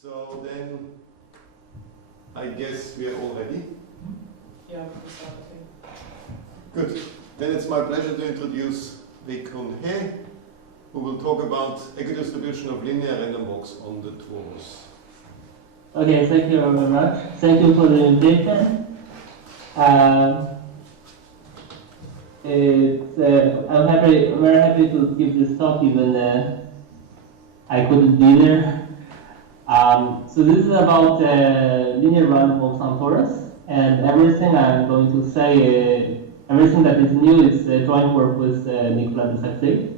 So then, I guess we are all ready. Yeah, Good. Then it's my pleasure to introduce Weikun He, who will talk about equidistribution of linear random walks on the torus. Okay, thank you very much. Thank you for the invitation. I'm very happy to give this talk, even I couldn't be there. So this is about linear random walks on torus, and everything I'm going to say, everything that is new is joint work with Nicolas de Saxcé.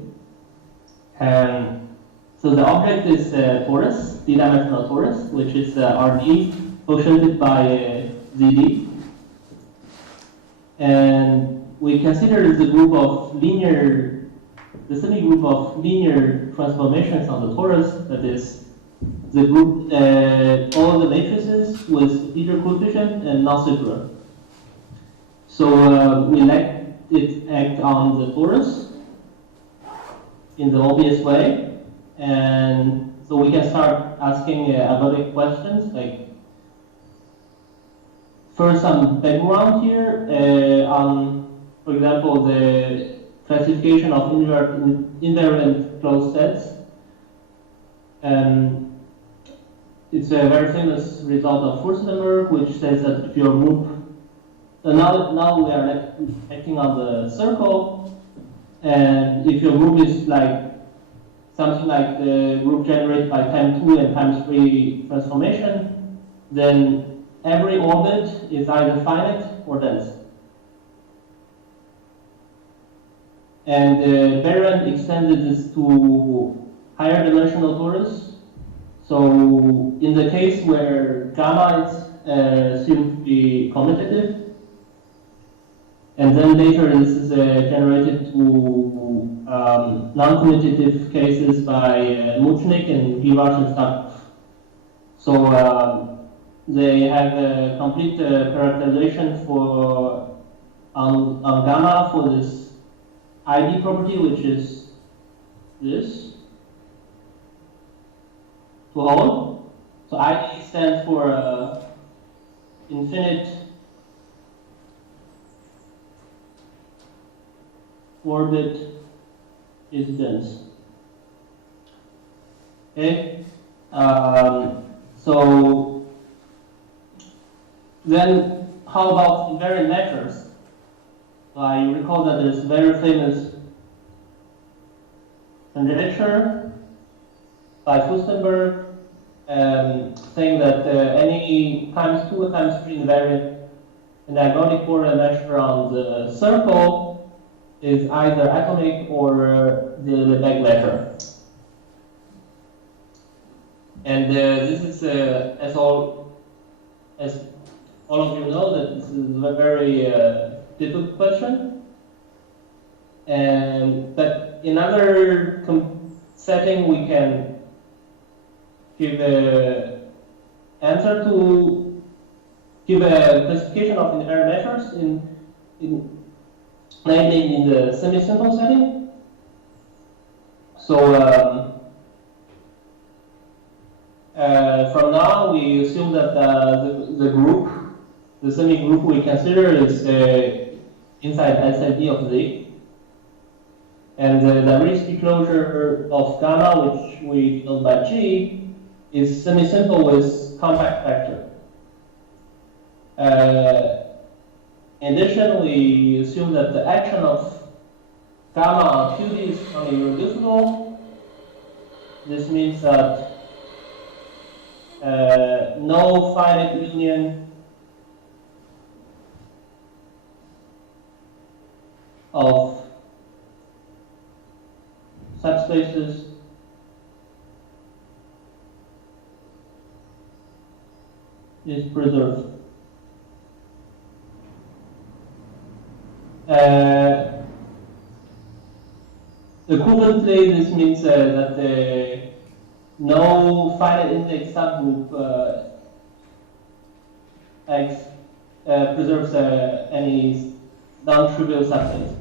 So the object is torus, d-dimensional torus, which is Rd quotiented by Zd. And we consider the group of linear, the semigroup of linear transformations on the torus, that is the group, all the matrices with integer coefficient and non-circular. So we let it act on the torus in the obvious way, and so we can start asking analytic questions, like first some background here on, for example, the classification of invariant closed sets. It's a very famous result of Furman work, which says that if your group, so now we are acting on the circle, and if your group is like something like the group generated by time 2 and time 3 transformation, then every orbit is either finite or dense. And Bourgain extended this to higher dimensional torus. So in the case where gamma is assumed to be commutative, and then later this is generated to non-commutative cases by Muchnik and Givash and stuff. So they have a complete characterization for on gamma for this ID property, which is this. To hold. So ID stands for infinite orbit is dense. Okay. So then, how about invariant measures? So I recall that there's very famous conjecture by Fustenberg saying that any times 2 or times 3 invariant and ironic coordinate measure on the circle is either atomic or the Lebesgue measure. And this is, as all of you know, that this is a very difficult question. But in other setting, we can give a answer to give a classification of invariant measures namely in the semi-simple setting. So from now we assume that the group, the semi-group we consider is inside SID of Z. And the diversity closure of gamma, which we denote by G, is semi-simple with compact factor. In addition, we assume that the action of gamma on QD is irreducible. This means that no finite union of subspaces is preserved. Equivalently, this means that no finite index subgroup X preserves any non-trivial subspace.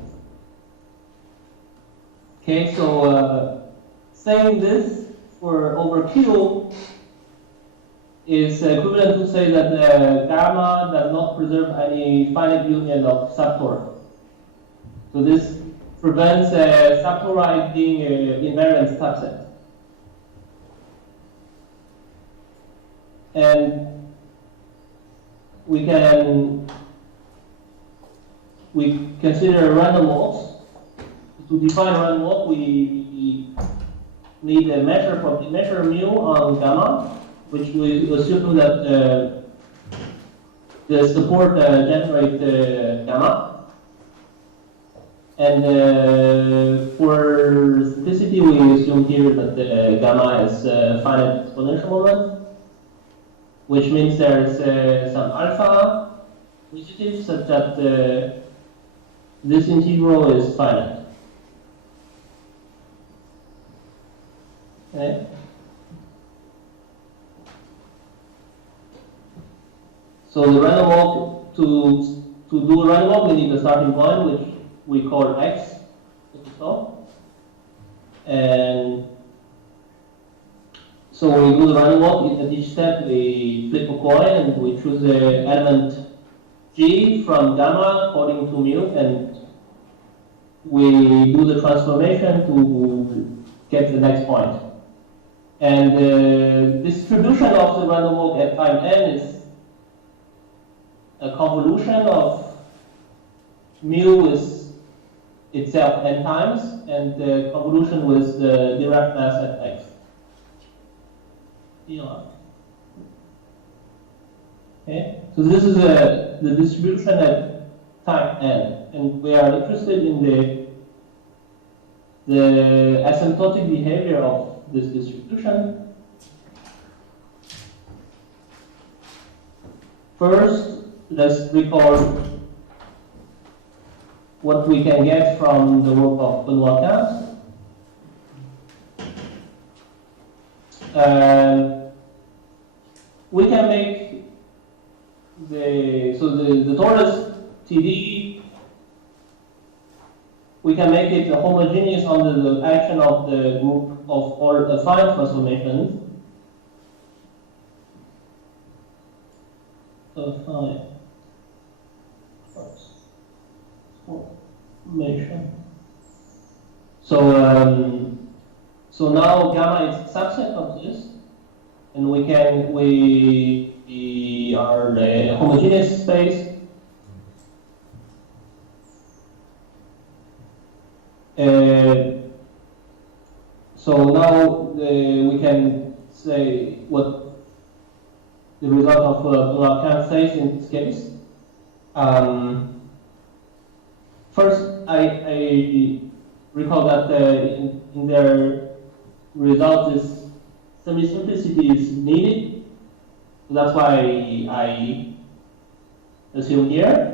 Okay, so saying this for over Q, is equivalent to say that gamma does not preserve any finite union of subtorus. So this prevents subtori being an invariant subset. And we consider random walks. To define random walk, we need a measure mu on gamma, which we assume that the support generate gamma. And for simplicity, we assume here that the gamma is finite exponential moment, which means there is some alpha positive such that this integral is finite. Okay. So the random walk, to do a random walk, we need a starting point, which we call x. And so when we do the random walk, at each step we flip a coin and we choose the element g from gamma according to mu, and we do the transformation to get the next point. And the distribution of the random walk at time n is a convolution of mu with itself n times, and the convolution with the Dirac mass at x. Okay, so this is the distribution at time n, and we are interested in the asymptotic behavior of this distribution. First, let's recall what we can get from the work of Benoit. We can make the torus TD, we can make it homogeneous under the action of the group of all affine transformations. Affine transformation. So now gamma is a subset of this, and we are the homogeneous space. So now we can say what the result of Bourgain says in this case. First, I recall that in their result, this semi-simplicity is needed. So that's why I assume here.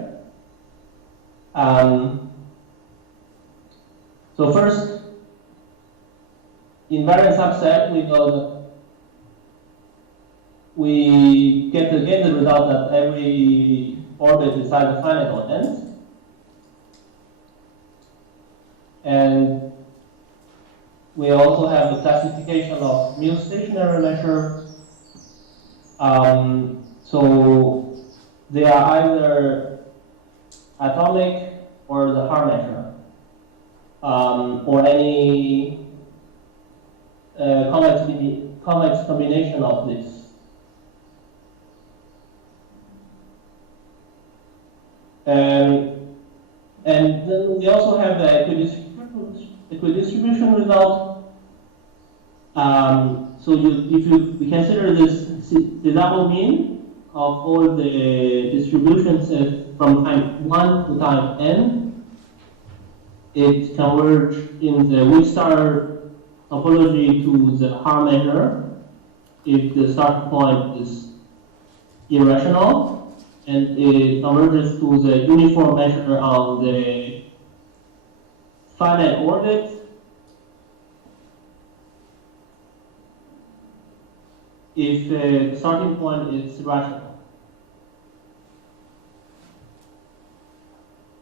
So first, invariant subset, we know that we get again the result that every orbit is either finite or n. And we also have the classification of mu stationary measure. So they are either atomic or the Haar measure, or any convex combination of this. And then we also have the equidistribution result. So if we consider this the double mean of all the distributions from time 1 to time n, it converges in the weak star topology to the Haar measure if the starting point is irrational, and it converges to the uniform measure on the finite orbit if the starting point is rational.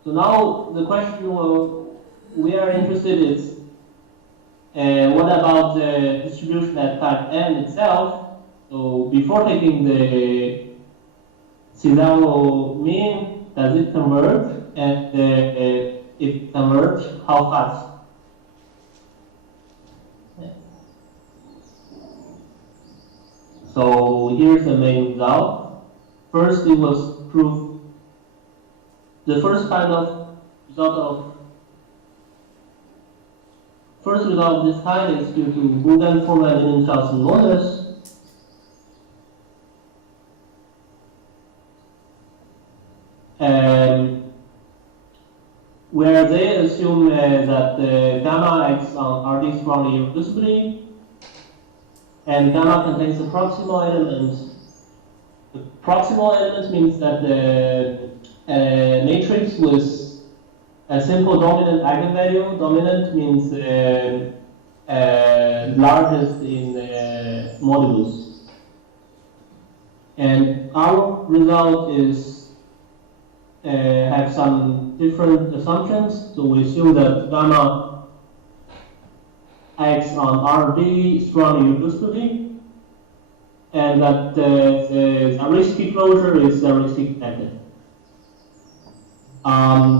So now the question we are interested in is what about the distribution at time n itself? So before taking the Cesaro mean, does it converge? And if it converge, how fast? So here's the main result. First, it was proved. The first result of this kind is due to Bourgain, Furman, Lindenstrauss and Mozes. Where they assume that gamma acts on RD strongly irreducibly, and gamma contains a proximal element. The proximal element means that the matrix with a simple dominant eigenvalue. Dominant means largest in modulus. And our result is have some different assumptions. So we assume that gamma acts on RD strongly irreducibly, and that the heuristic closure is heuristic connected.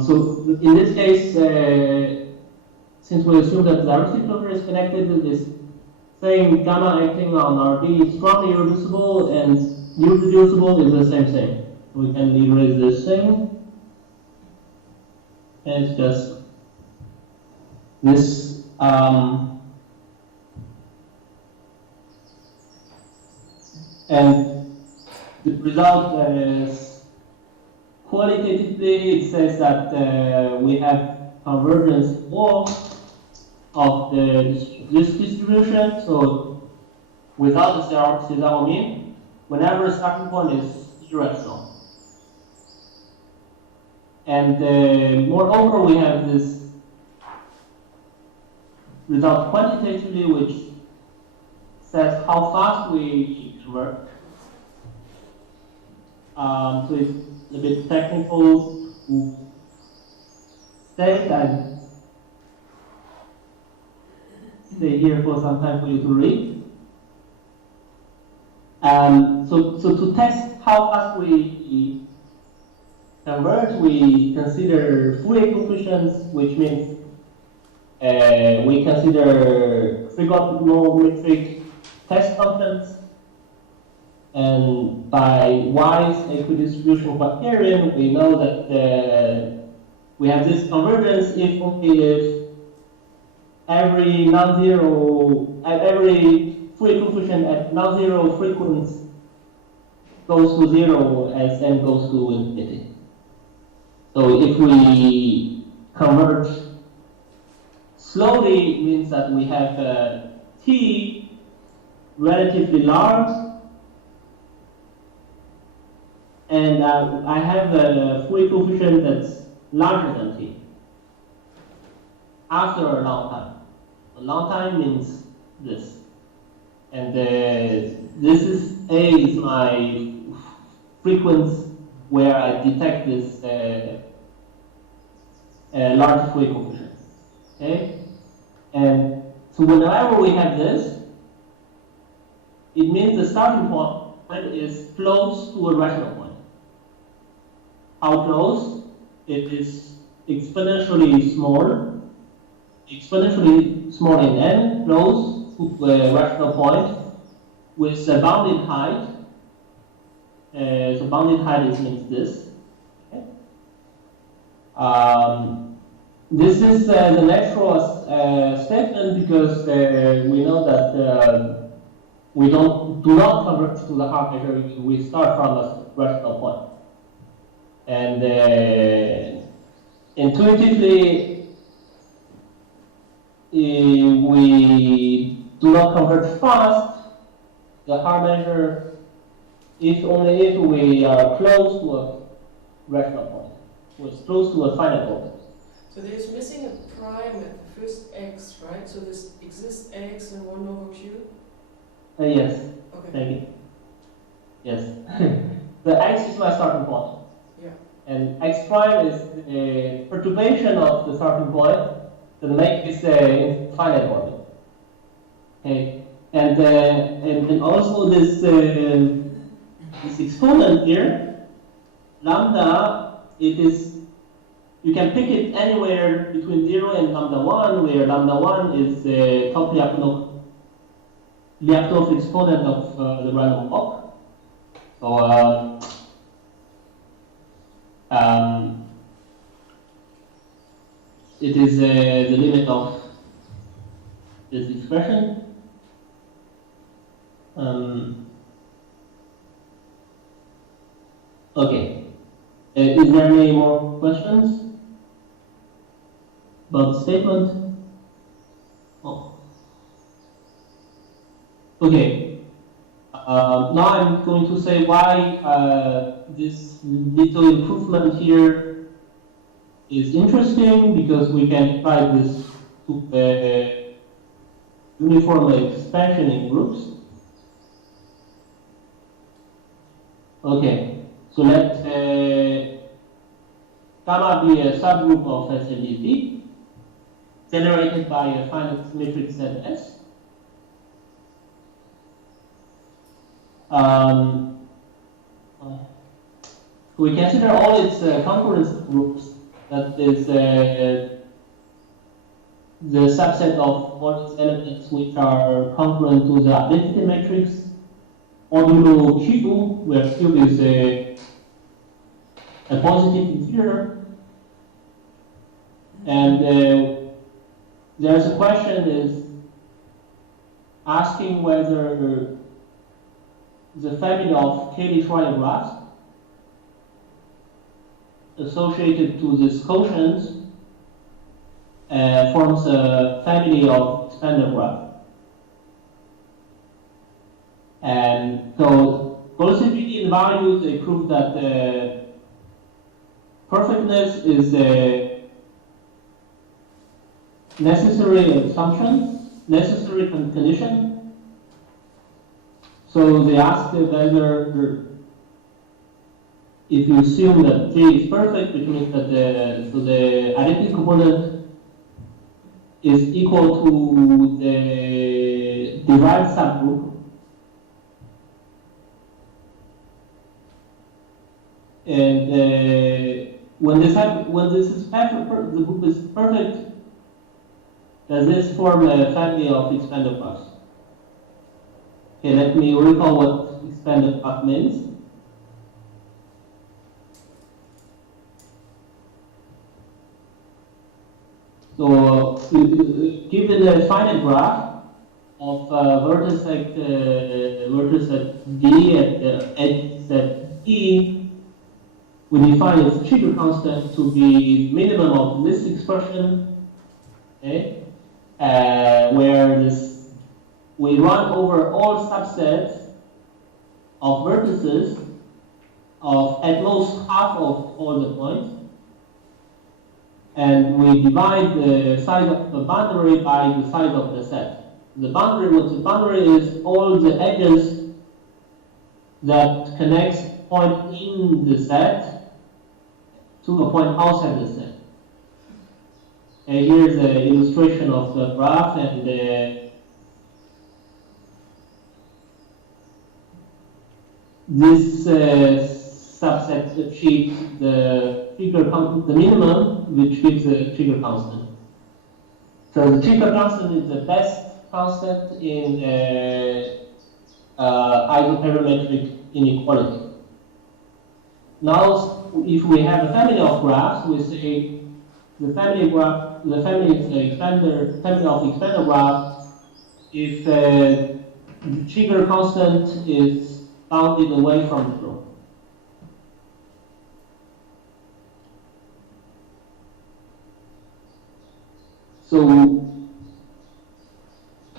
So in this case, since we assume that the heuristic closure is connected, this saying gamma acting on RD strongly irreducible and irreducible is the same thing. We can erase this thing, and it's just this. And the result is qualitatively, it says that we have convergence of this distribution. So without the Cesaro mean, whenever the starting point is irrational. And moreover, we have this result quantitatively, which says how fast we convert. So it's a bit technical to state and stay here for some time for you to read. So to test how fast we converge, we consider Fourier coefficients, which means we consider trigonometric test functions, and by Y's equidistribution criterion, we know that we have this convergence if only if every Fourier coefficient at non-zero frequency goes to 0 as n goes to infinity. So if we converge slowly, it means that we have t relatively large, and I have a Fourier coefficient that's larger than t after a long time. A long time means this. And this is A is my frequency where I detect this large Fourier coefficient. Okay? And so whenever we have this, it means the starting point is close to a rational point. How close? It is exponentially small in n, close to a rational point with a bounded height. So bounded height means this. Okay? This is the natural statement because we know that we do not converge to the half measure. We start from a rational point, and intuitively we do not converge fast. The half measure, if only if we are close to a rational point, was close to a finite point. So there's missing a prime at the first x, right? So this exists x and 1 over q? Yes. Okay. Thank you. Yes. The x is my starting point. Yeah. And x prime is a perturbation of the starting point that makes this a finite orbit. Okay. And also this exponent here, lambda, you can pick it anywhere between 0 and lambda 1, where lambda 1 is the top Lyapunov exponent of the random walk. So it is the limit of this expression. Okay. Is there any more questions about the statement? Oh. Okay. Now I'm going to say why this little improvement here is interesting, because we can apply this to uniform expansion in groups. Okay, so let gamma be a subgroup of SLDP generated by a finite symmetric set S. We consider all its concurrence groups, that is the subset of all its elements which are congruent to the identity matrix, modulo Q, where Q is a positive integer. And there's a question is asking whether the family of Cayley-Schreier graphs associated to this quotient forms a family of expander graph. And so coercivity in values, they prove that perfectness is a necessary assumption, necessary condition. So they ask whether, if you assume that T is perfect, which means that the identity component is equal to the derived subgroup, and when this is perfect, the group is perfect, does this form a family of expander graphs? Okay, let me recall what expander graph means. So, given a finite graph of vertex at D at the edge at E, we define its trigger constant to be minimum of this expression, okay? Where we run over all subsets of vertices of at most half of all the points, and we divide the size of the boundary by the size of the set. The boundary is all the edges that connects point in the set to a point outside the set. And here's an illustration of the graph, and this subset achieves the minimum, which gives the trigger constant. So the trigger constant is the best constant in isoperimetric inequality. Now, if we have a family of graphs, we say the family of expander graphs if the trigger constant is bounded away from 0. So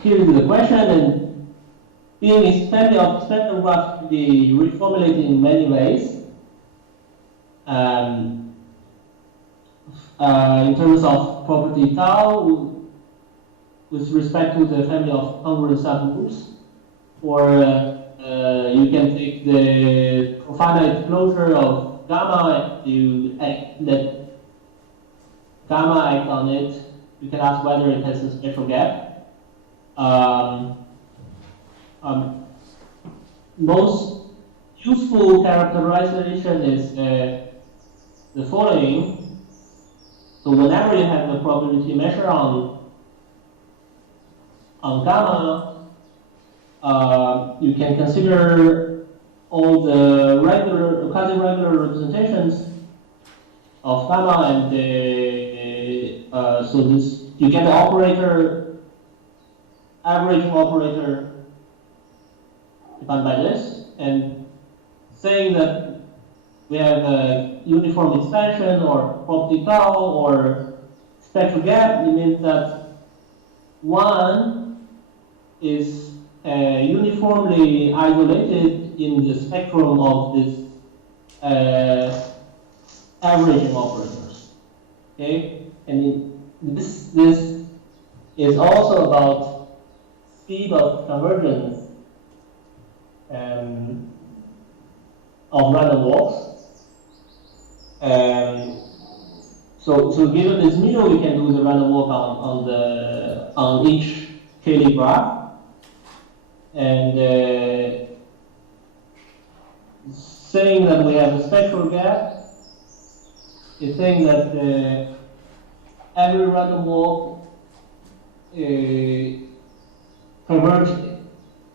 here is the question, and being a family of expander graphs can be reformulated in many ways. In terms of property tau, with respect to the family of congruent subgroups, or you can take the finite closure of gamma, you let gamma act on it. You can ask whether it has a special gap. most useful characterization is the following. So whenever you have a probability measure on gamma, you can consider all the quasi-regular representations of gamma, and so this you get the operator, averaging operator defined by this, and saying that we have a uniform expansion or property tau or spectral gap. It means that one is uniformly isolated in the spectrum of this averaging operators. Okay, and this is also about speed of convergence of random walks. So given this mu, we can do the random walk on each Cayley graph, and saying that we have a spectral gap is saying that every random walk converges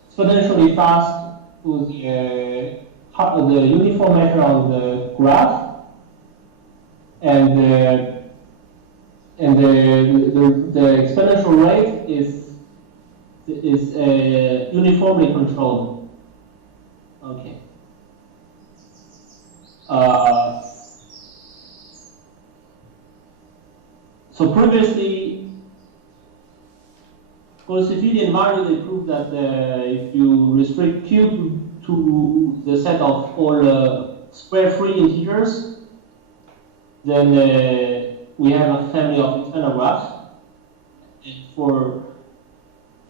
exponentially fast to the uniform measure on the graph, and the exponential rate is uniformly controlled. Okay. So previously, Cosifidi and Mario, they proved that if you restrict Q to the set of all square-free integers, then we have a family of external graphs.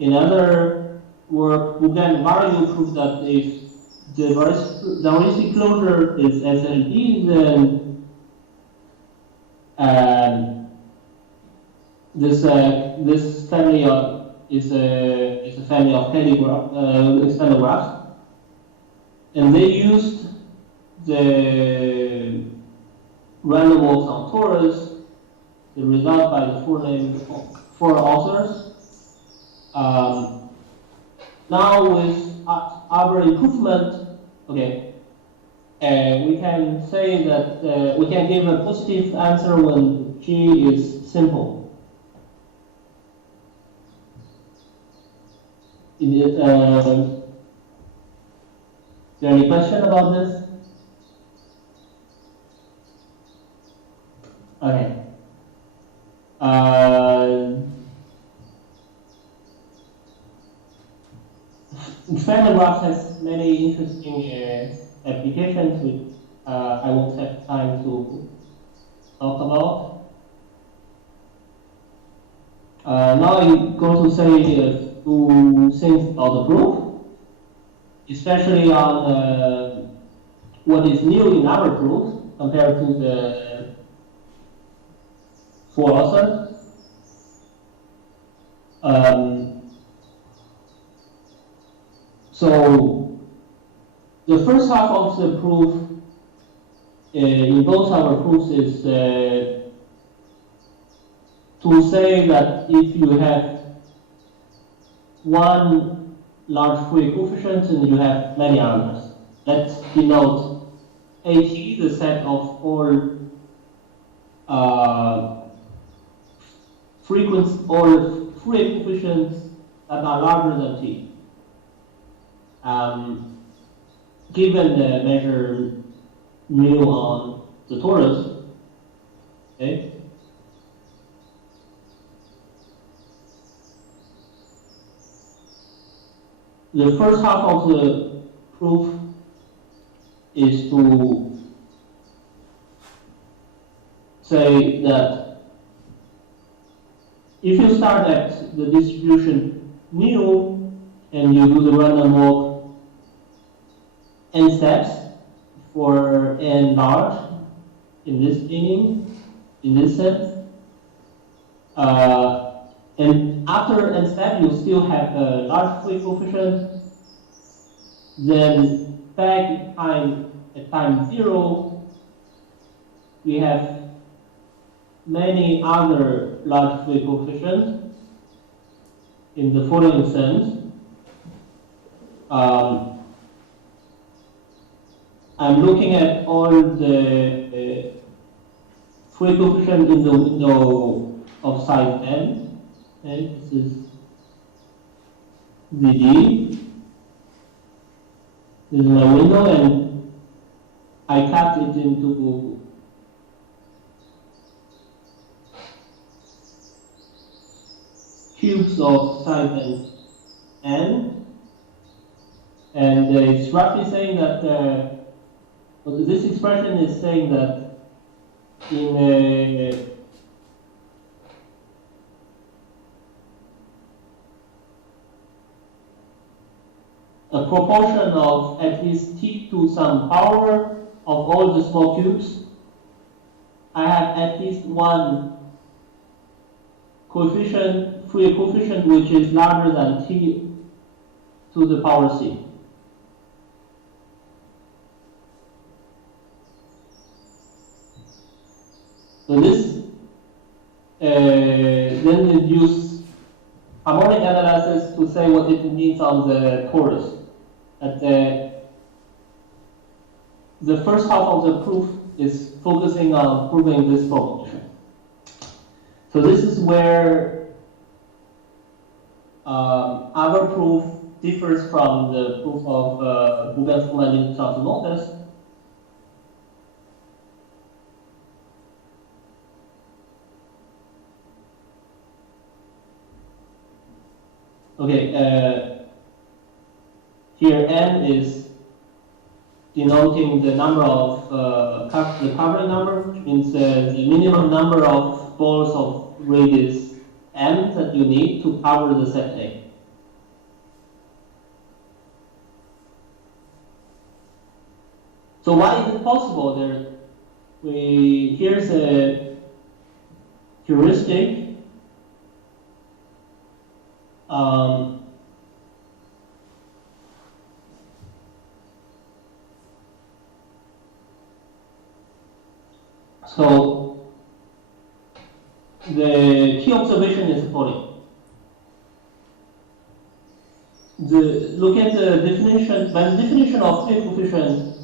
In other work, Bourgain and Mario proved that if the heuristic closure is SLD, then this family is a family of Cayley external graphs, and they used the random walks on torus, the result by the four authors. Now with our improvement, okay, we can say that we can give a positive answer when G is simple. Is there any question about this? Okay. Expanded graphs has many interesting applications which I won't have time to talk about. Now I'm going to say two things about the proof, especially on what is new in our proof compared to the four authors. So the first half of the proof in both our proofs is to say that if you have one large Fourier coefficient and you have many others, let's denote AT, the set of all Fourier coefficients that are larger than T. Given the measure mu on the torus, okay? The first half of the proof is to say that if you start at the distribution mu and you do the random walk n steps for n large in this meaning, in this sense, and after n step you still have a large Fourier coefficient, then back at time 0, we have many other large free coefficients in the following sense. I'm looking at all the free coefficients in the window of size n. Okay, this is ZD. This is my window, and I cut it into cubes of size n, and it's roughly saying that this expression is saying that in a proportion of at least t to some power of all the small cubes, I have at least one coefficient, free coefficient, which is larger than t to the power c. So this then we use harmonic analysis to say what it means on the torus. At the first half of the proof is focusing on proving this proposition. So this is where our proof differs from the proof of Bourgain, Furman, Lindenstrauss and Mozes. Okay, here n is denoting the number of the covering number, which means the minimum number of balls of radius m that you need to cover the set A. So why is it possible? Here's a heuristic. So the key observation is the following. Look at the definition. By the definition of free coefficient,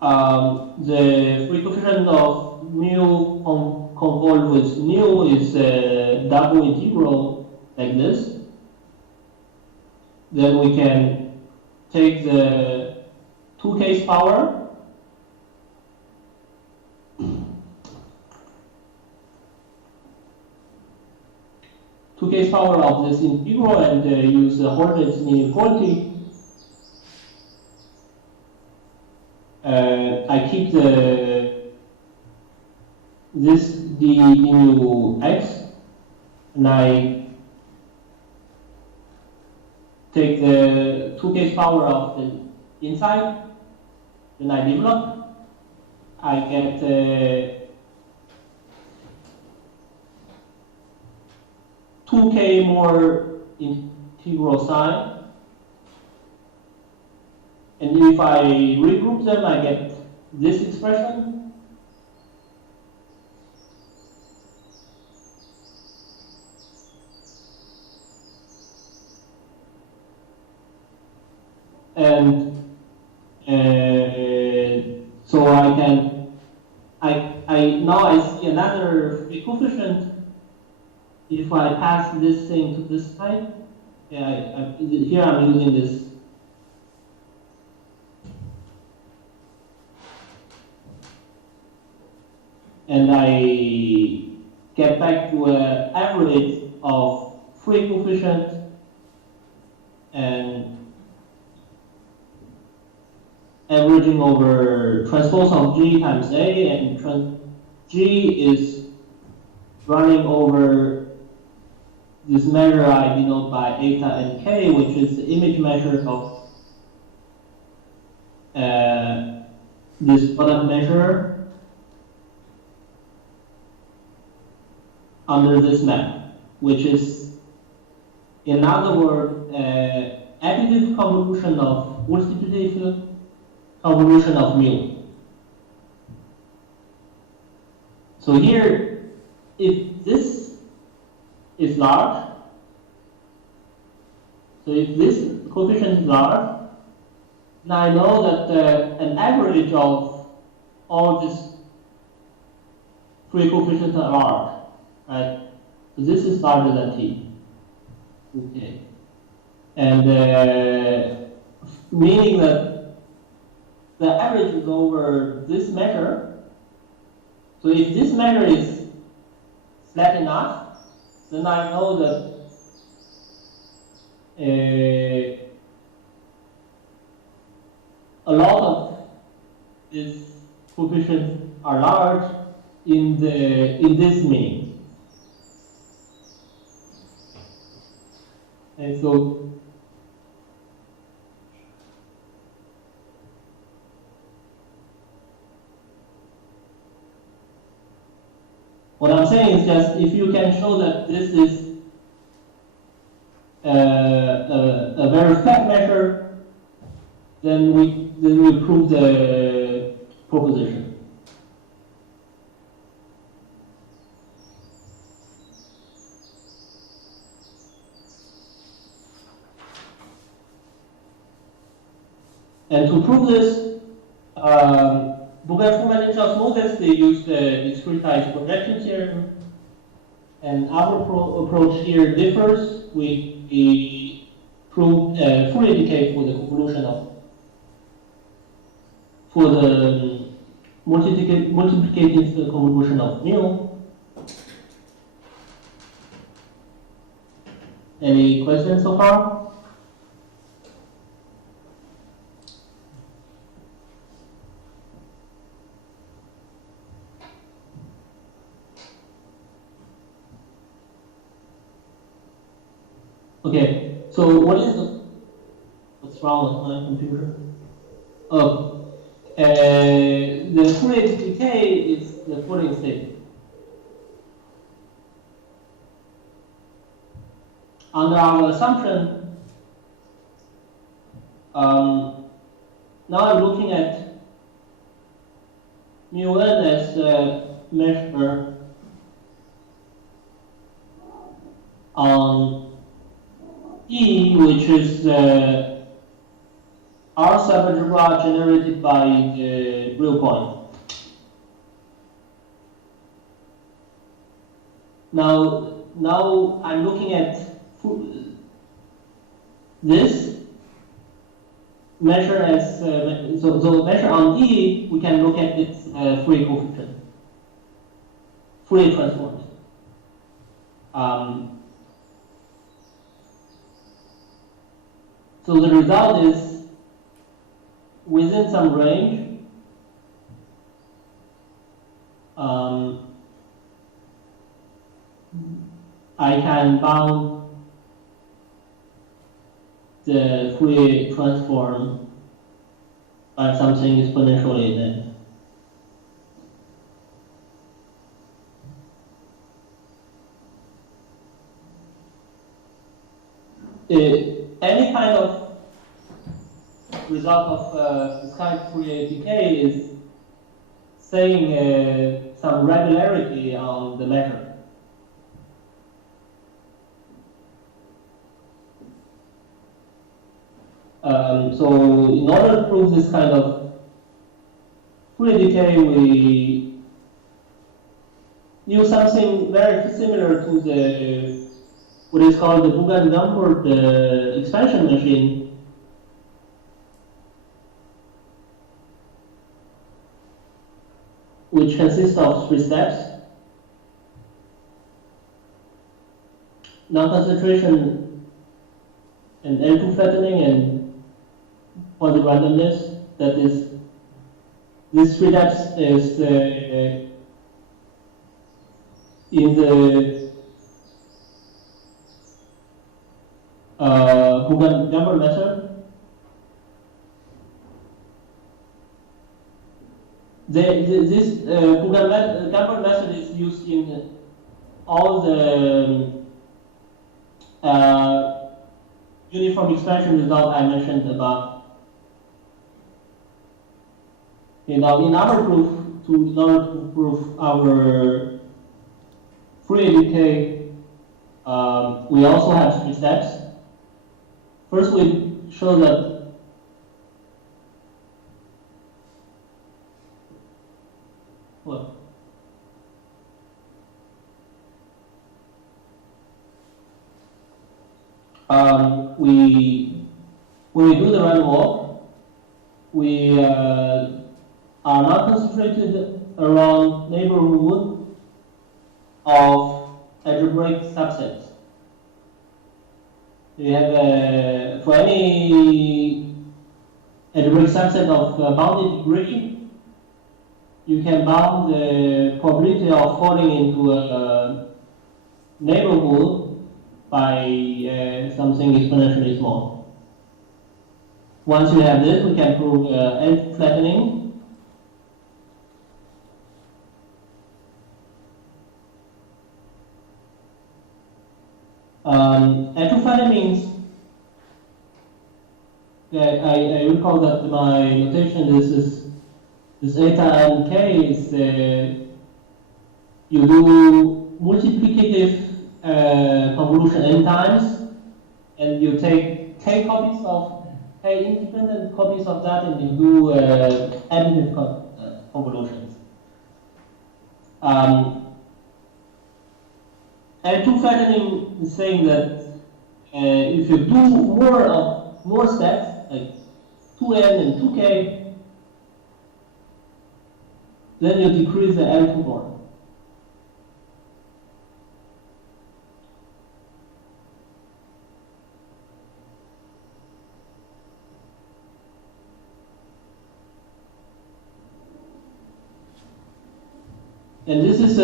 the free coefficient of mu convolved with nu is a double integral like this. Then we can take the 2k's power of this integral and use the Hornets inequality. I keep this d mu x, and I take the 2k's power of the inside, then I develop. I get 2k more integral sign, and if I regroup them, I get this expression. And so now I see another free coefficient. If I pass this thing to this side, here I'm using this. And I get back to an average of free coefficient and averaging over transpose of G times A, and G is running over this measure I denote by eta and k, which is the image measure of this product measure under this map, which is, in other words, additive convolution of multiplicative convolution of mu. So here, if this is large, so if this coefficient is large, then I know that an average of all these three coefficients are large, right? So this is larger than t. Okay. And meaning that the average is over this measure. So if this measure is flat enough, then I know that a lot of these coefficients are large in this meaning. And so what I'm saying is just if you can show that this is a very flat measure, then we prove the proposition. And to prove this, Bourgain, Furman, Lindenstrauss and Mozes, they used the discretized projection theorem. And our approach here differs. We proved Fourier decay for the convolution of, for the multiplicative convolution of mu. Any questions so far? Okay, so what's wrong with my computer? Oh, the Fourier decay is the Fourier state. Under our assumption, now I'm looking at mu n as a measure on E, which is R subalgebra generated by the real point. Now I'm looking at this measure as so measure on E. We can look at its Fourier coefficient, Fourier transforms. So the result is within some range, I can bound the Fourier transform by something exponentially then. Any kind of result of this kind of Fourier decay is saying some regularity on the measure. So in order to prove this kind of Fourier decay, we use something very similar to the what is called the Bourgain number, the expansion machine. Which consists of 3 steps: non-concentration and L2 flattening and quantum randomness. That is, these 3 steps is in the Bourgain number method. This Bourgain number method is used in all the uniform expansion result I mentioned above. Okay, now in our proof, in order to prove our Fourier decay, we also have 3 steps. First, we show that when we do the random walk, we are not concentrated around neighborhood of algebraic subsets. We have for any algebraic subset of bounded degree, you can bound the probability of falling into a neighborhood by something exponentially small. Once we have this, we can prove L2 flattening. L2 flattening means I recall that my notation is this eta and k is you do multiplicative convolution n times, and you take k copies of k independent copies of that, and you do additive convolutions. L2 flattening is saying that if you do more steps, like 2n and 2k, then you decrease the L2 more. And this is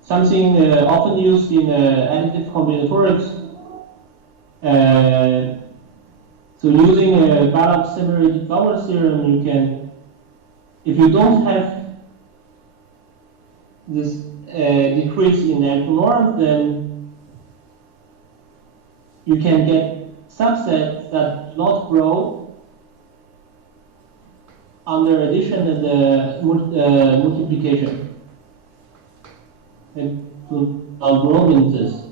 something often used in additive combinatorics. So using a Banach separated vowel theorem, you can, if you don't have this decrease in L2 norm, then you can get subsets that do not grow under addition and multiplication. And to grow means this.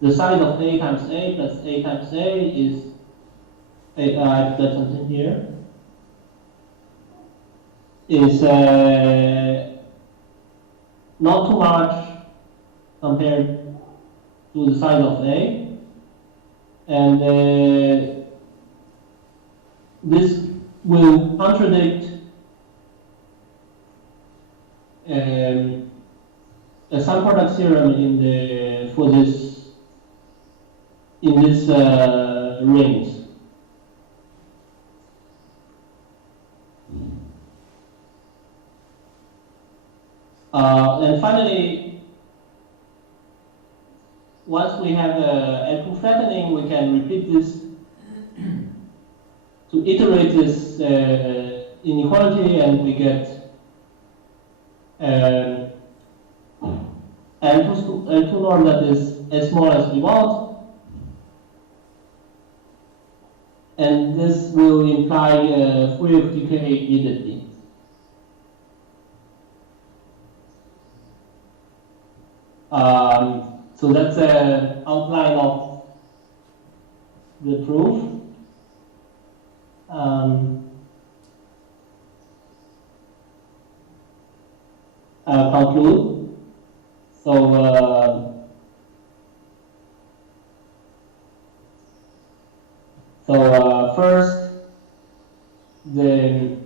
The size of A times A plus A times A is, I've got something here, is not too much compared to the size of A. And this will contradict a sum product theorem in the in this range. And finally, once we have L2 flattening, we can repeat this to iterate this inequality, and we get L2 norm that is as small as we want, and this will imply Fourier decay immediately. So that's an outline of the proof. I'll conclude. So, first, the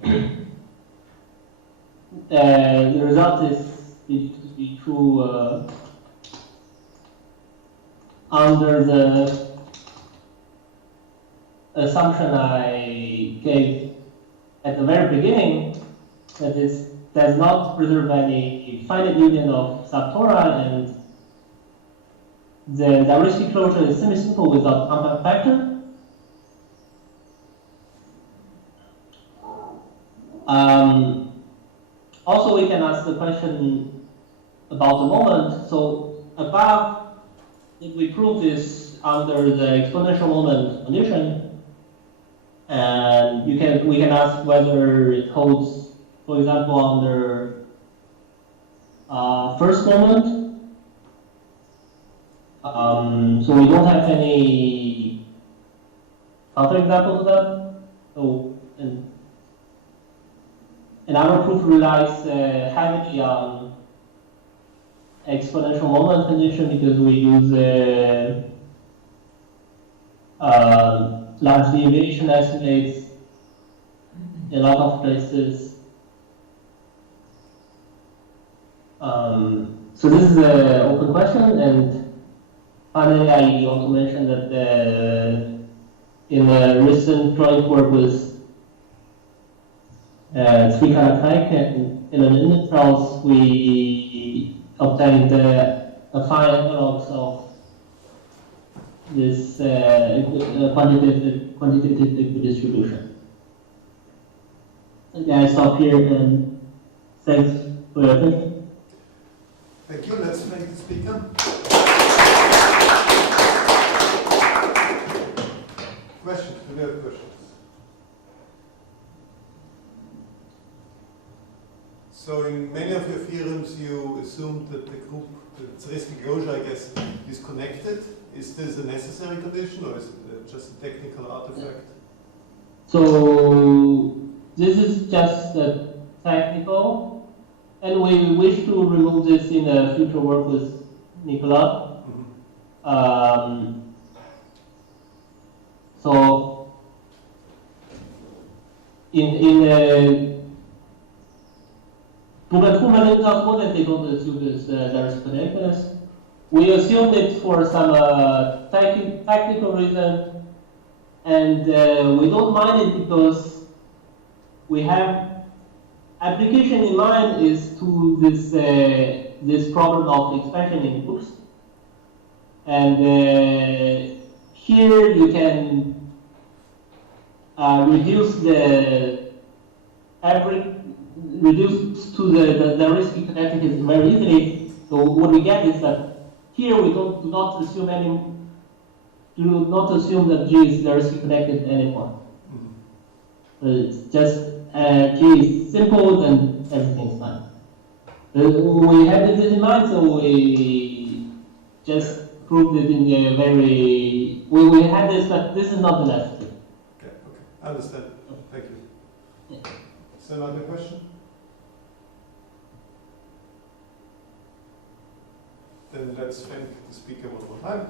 result is to be true under the assumption I gave at the very beginning, that this does not preserve any finite union of subtora, and the heuristic closure is semi-simple without compact factor. Also, we can ask the question about the moment. So above, what we prove is under the exponential moment condition, and we can ask whether it holds, for example, under first moment. So we don't have any counterexample to that. So and our proof relies heavily on exponential moment condition because we use large deviation estimates in a lot of places. So this is an open question, and finally I want to mention that in a recent joint work with and in an Lindenstrauss we obtained a fine analogs of this quantitative equidistribution. Okay, I stop here and thanks for your attention. Thank you. Let's thank the speaker. Questions? Do we have questions? So in many of your theorems, you assumed that the group, the Zariski closure, I guess, is connected. Is this a necessary condition, or is it just a technical artifact? So this is just a technical, and we wish to remove this in a future work with Nicolas. So in Furman Lindenstrauss model, they don't assume this there is connectedness. We assumed it for some technical reason, and we don't mind it because we have application in mind is to this this problem of expansion in groups, and here you can reduce reduce to the risky connectivity very easily. So what we get is that here we do not assume that G is risky connected anymore. It's just G is simple and everything is fine. We had this in mind, so we just proved it in a very. We had this, but this is not the last thing. Okay, I understand. Thank you. Yeah. Is there another question? Then let's thank the speaker one more time.